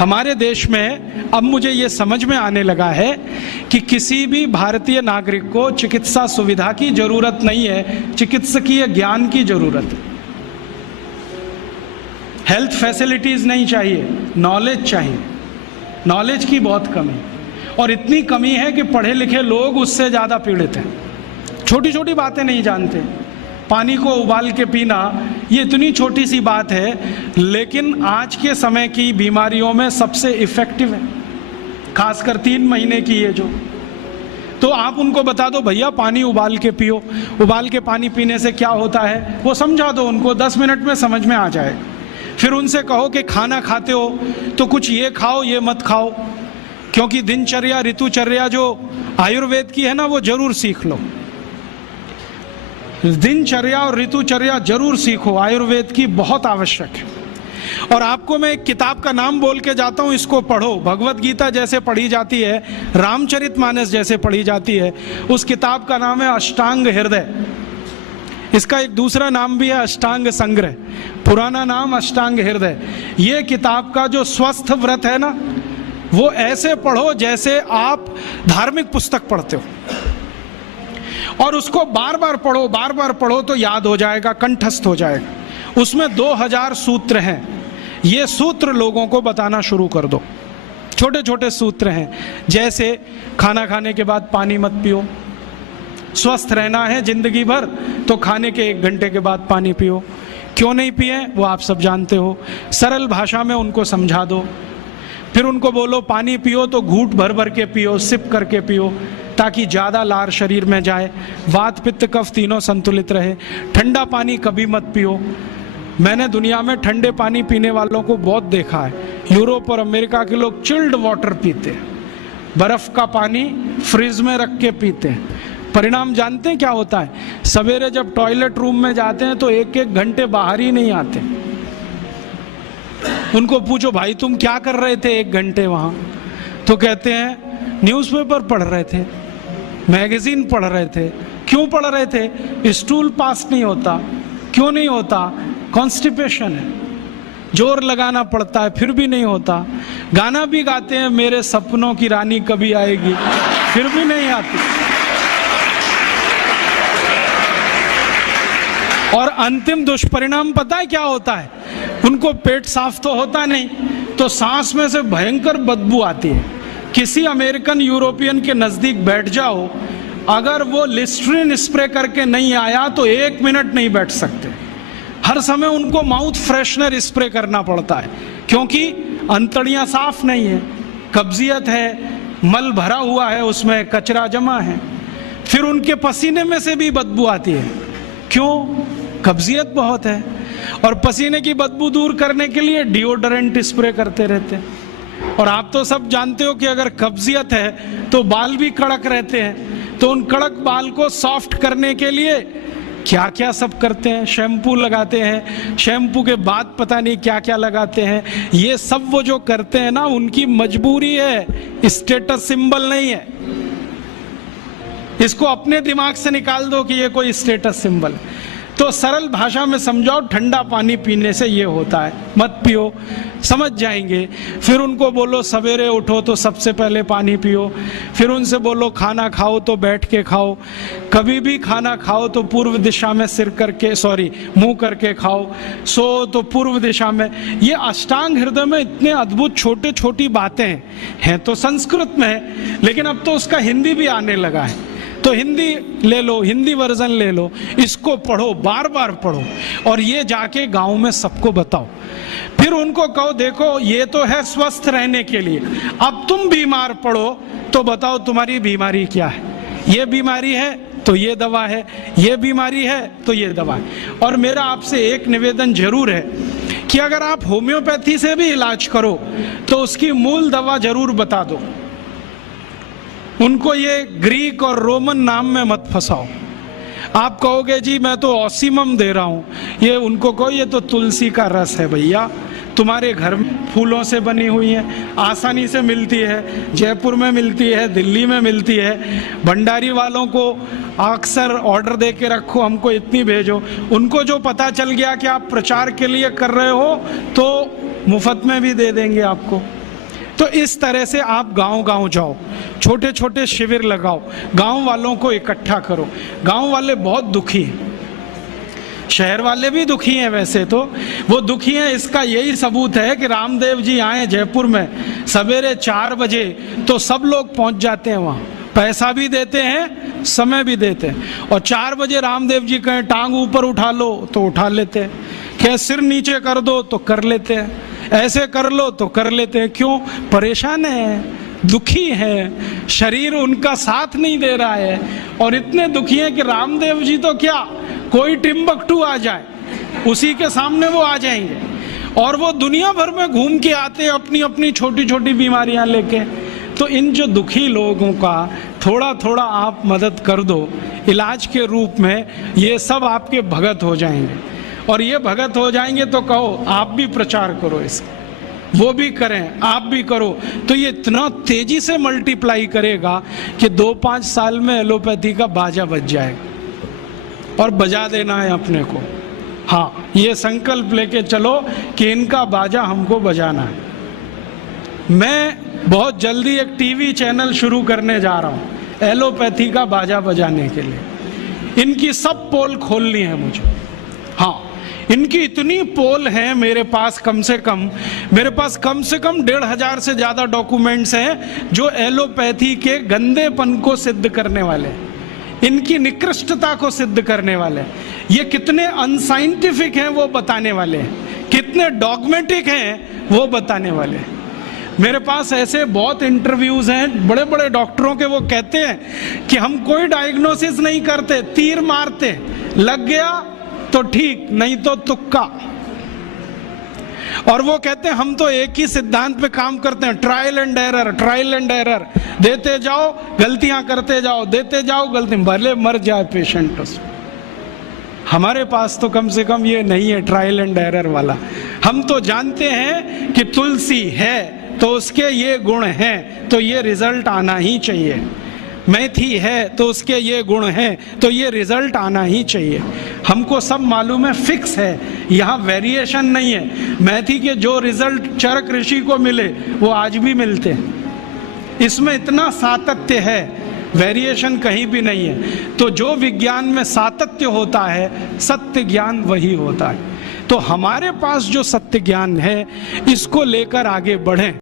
हमारे देश में अब मुझे ये समझ में आने लगा है कि किसी भी भारतीय नागरिक को चिकित्सा सुविधा की जरूरत नहीं है, चिकित्सकीय ज्ञान की जरूरत है। हेल्थ फैसिलिटीज नहीं चाहिए, नॉलेज चाहिए। नॉलेज की बहुत कमी, और इतनी कमी है कि पढ़े लिखे लोग उससे ज़्यादा पीड़ित हैं। छोटी छोटी बातें नहीं जानते। पानी को उबाल के पीना, ये इतनी छोटी सी बात है, लेकिन आज के समय की बीमारियों में सबसे इफ़ेक्टिव है, खासकर 3 महीने की ये जो। तो आप उनको बता दो भैया पानी उबाल के पियो, उबाल के पानी पीने से क्या होता है वो समझा दो उनको, 10 मिनट में समझ में आ जाए। फिर उनसे कहो कि खाना खाते हो तो कुछ ये खाओ ये मत खाओ, क्योंकि दिनचर्या ऋतुचर्या जो आयुर्वेद की है ना, वो जरूर सीख लो। दिनचर्या और ऋतुचर्या जरूर सीखो, आयुर्वेद की बहुत आवश्यक है। और आपको मैं एक किताब का नाम बोल के जाता हूँ, इसको पढ़ो। भगवत गीता जैसे पढ़ी जाती है, रामचरितमानस जैसे पढ़ी जाती है, उस किताब का नाम है अष्टांग हृदय। इसका एक दूसरा नाम भी है अष्टांग संग्रह, पुराना नाम अष्टांग हृदय। ये किताब का जो स्वस्थ व्रत है ना, वो ऐसे पढ़ो जैसे आप धार्मिक पुस्तक पढ़ते हो, और उसको बार बार पढ़ो, बार बार पढ़ो तो याद हो जाएगा, कंठस्थ हो जाएगा। उसमें 2000 सूत्र हैं। ये सूत्र लोगों को बताना शुरू कर दो। छोटे छोटे सूत्र हैं, जैसे खाना खाने के बाद पानी मत पियो, स्वस्थ रहना है जिंदगी भर तो खाने के 1 घंटे के बाद पानी पियो। क्यों नहीं पिए वो आप सब जानते हो, सरल भाषा में उनको समझा दो। फिर उनको बोलो पानी पियो तो घूंट भर भर के पियो, सिप करके पियो, ताकि ज़्यादा लार शरीर में जाए, वात पित्त कफ तीनों संतुलित रहे। ठंडा पानी कभी मत पियो। मैंने दुनिया में ठंडे पानी पीने वालों को बहुत देखा है। यूरोप और अमेरिका के लोग चिल्ड वाटर पीते हैं, बर्फ़ का पानी फ्रिज में रख के पीते हैं। परिणाम जानते हैं क्या होता है? सवेरे जब टॉयलेट रूम में जाते हैं तो 1-1 घंटे बाहर ही नहीं आते। उनको पूछो भाई तुम क्या कर रहे थे 1 घंटे वहाँ? तो कहते हैं न्यूज़पेपर पढ़ रहे थे, मैगजीन पढ़ रहे थे। क्यों पढ़ रहे थे? स्टूल पास नहीं होता। क्यों नहीं होता? कॉन्स्टिपेशन है, जोर लगाना पड़ता है फिर भी नहीं होता। गाना भी गाते हैं मेरे सपनों की रानी कभी आएगी, फिर भी नहीं आती। और अंतिम दुष्परिणाम पता है क्या होता है? उनको पेट साफ तो होता नहीं, तो सांस में से भयंकर बदबू आती है। किसी अमेरिकन यूरोपियन के नजदीक बैठ जाओ, अगर वो लिस्ट्रीन स्प्रे करके नहीं आया तो 1 मिनट नहीं बैठ सकते। हर समय उनको माउथ फ्रेशनर स्प्रे करना पड़ता है, क्योंकि अंतड़ियां साफ नहीं है, कब्जियत है, मल भरा हुआ है, उसमें कचरा जमा है। फिर उनके पसीने में से भी बदबू आती है। क्यों? कब्जियत बहुत है। और पसीने की बदबू दूर करने के लिए डिओडोरेंट स्प्रे करते रहते हैं। और आप तो सब जानते हो कि अगर कब्जियत है तो बाल भी कड़क रहते हैं, तो उन कड़क बाल को सॉफ्ट करने के लिए क्या क्या सब करते हैं। शैम्पू लगाते हैं, शैम्पू के बाद पता नहीं क्या क्या लगाते हैं। ये सब वो जो करते हैं ना, उनकी मजबूरी है, स्टेटस सिंबल नहीं है। इसको अपने दिमाग से निकाल दो कि ये कोई स्टेटस सिंबल है। तो सरल भाषा में समझाओ, ठंडा पानी पीने से ये होता है, मत पियो, समझ जाएंगे। फिर उनको बोलो सवेरे उठो तो सबसे पहले पानी पियो। फिर उनसे बोलो खाना खाओ तो बैठ के खाओ, कभी भी खाना खाओ तो पूर्व दिशा में मुंह करके खाओ, सो तो पूर्व दिशा में। ये अष्टांग हृदय में इतने अद्भुत छोटे छोटी बातें हैं तो संस्कृत में है, लेकिन अब तो उसका हिंदी भी आने लगा है। तो हिंदी ले लो, हिंदी वर्जन ले लो, इसको पढ़ो, बार बार पढ़ो, और ये जाके गांव में सबको बताओ। फिर उनको कहो देखो ये तो है स्वस्थ रहने के लिए, अब तुम बीमार पड़ो तो बताओ तुम्हारी बीमारी क्या है। ये बीमारी है तो ये दवा है, ये बीमारी है तो ये दवा है। और मेरा आपसे एक निवेदन जरूर है कि अगर आप होम्योपैथी से भी इलाज करो तो उसकी मूल दवा जरूर बता दो। उनको ये ग्रीक और रोमन नाम में मत फंसाओ। आप कहोगे जी मैं तो ऑसिमम दे रहा हूँ, ये उनको कहो ये तो तुलसी का रस है भैया, तुम्हारे घर में फूलों से बनी हुई है, आसानी से मिलती है, जयपुर में मिलती है, दिल्ली में मिलती है। भंडारी वालों को अक्सर ऑर्डर दे के रखो, हमको इतनी भेजो। उनको जो पता चल गया कि आप प्रचार के लिए कर रहे हो तो मुफ्त में भी दे देंगे आपको। तो इस तरह से आप गांव गांव जाओ, छोटे छोटे शिविर लगाओ, गांव वालों को इकट्ठा करो। गांव वाले बहुत दुखी हैं, शहर वाले भी दुखी हैं, वैसे तो वो दुखी हैं। इसका यही सबूत है कि रामदेव जी आए जयपुर में सवेरे 4 बजे तो सब लोग पहुंच जाते हैं वहाँ, पैसा भी देते हैं, समय भी देते हैं। और 4 बजे रामदेव जी कहें टांग ऊपर उठा लो तो उठा लेते हैं, कहें सिर नीचे कर दो तो कर लेते हैं, ऐसे कर लो तो कर लेते हैं। क्यों? परेशान है, दुखी है, शरीर उनका साथ नहीं दे रहा है। और इतने दुखी हैं कि रामदेव जी तो क्या, कोई टिम्बकटू आ जाए उसी के सामने वो आ जाएंगे। और वो दुनिया भर में घूम के आते हैं अपनी अपनी छोटी छोटी बीमारियां लेके। तो इन जो दुखी लोगों का थोड़ा थोड़ा आप मदद कर दो इलाज के रूप में, ये सब आपके भगत हो जाएंगे। और ये भगत हो जाएंगे तो कहो आप भी प्रचार करो इसका, वो भी करें, आप भी करो, तो ये इतना तेजी से मल्टीप्लाई करेगा कि 2-5 साल में एलोपैथी का बाजा बज जाएगा। और बजा देना है अपने को। हाँ, ये संकल्प लेके चलो कि इनका बाजा हमको बजाना है। मैं बहुत जल्दी एक टीवी चैनल शुरू करने जा रहा हूँ एलोपैथी का बाजा बजाने के लिए। इनकी सब पोल खोलनी है मुझे। हाँ, इनकी इतनी पोल हैं मेरे पास, कम से कम 1,500 से ज़्यादा डॉक्यूमेंट्स हैं जो एलोपैथी के गंदेपन को सिद्ध करने वाले, इनकी निकृष्टता को सिद्ध करने वाले। ये कितने अनसाइंटिफिक हैं वो बताने वाले हैं, कितने डॉगमेटिक हैं वो बताने वाले हैं। मेरे पास ऐसे बहुत इंटरव्यूज हैं बड़े बड़े डॉक्टरों के, वो कहते हैं कि हम कोई डायग्नोसिस नहीं करते, तीर मारते, लग गया तो ठीक, नहीं तो तुक्का। और वो कहते हैं हम तो एक ही सिद्धांत पे काम करते हैं, trial and error, trial and error, देते जाओ गलतियां करते जाओ, देते जाओ गलती, भले मर जाए पेशेंट उसमें। हमारे पास तो कम से कम ये नहीं है ट्रायल एंड एरर वाला। हम तो जानते हैं कि तुलसी है तो उसके ये गुण हैं तो ये रिजल्ट आना ही चाहिए, मेथी है तो उसके ये गुण हैं तो ये रिजल्ट आना ही चाहिए। हमको सब मालूम है, फिक्स है, यहाँ वेरिएशन नहीं है। मेथी के जो रिजल्ट चरक ऋषि को मिले वो आज भी मिलते हैं। इसमें इतना सातत्य है, वेरिएशन कहीं भी नहीं है। तो जो विज्ञान में सातत्य होता है, सत्य ज्ञान वही होता है। तो हमारे पास जो सत्य ज्ञान है इसको लेकर आगे बढ़ें।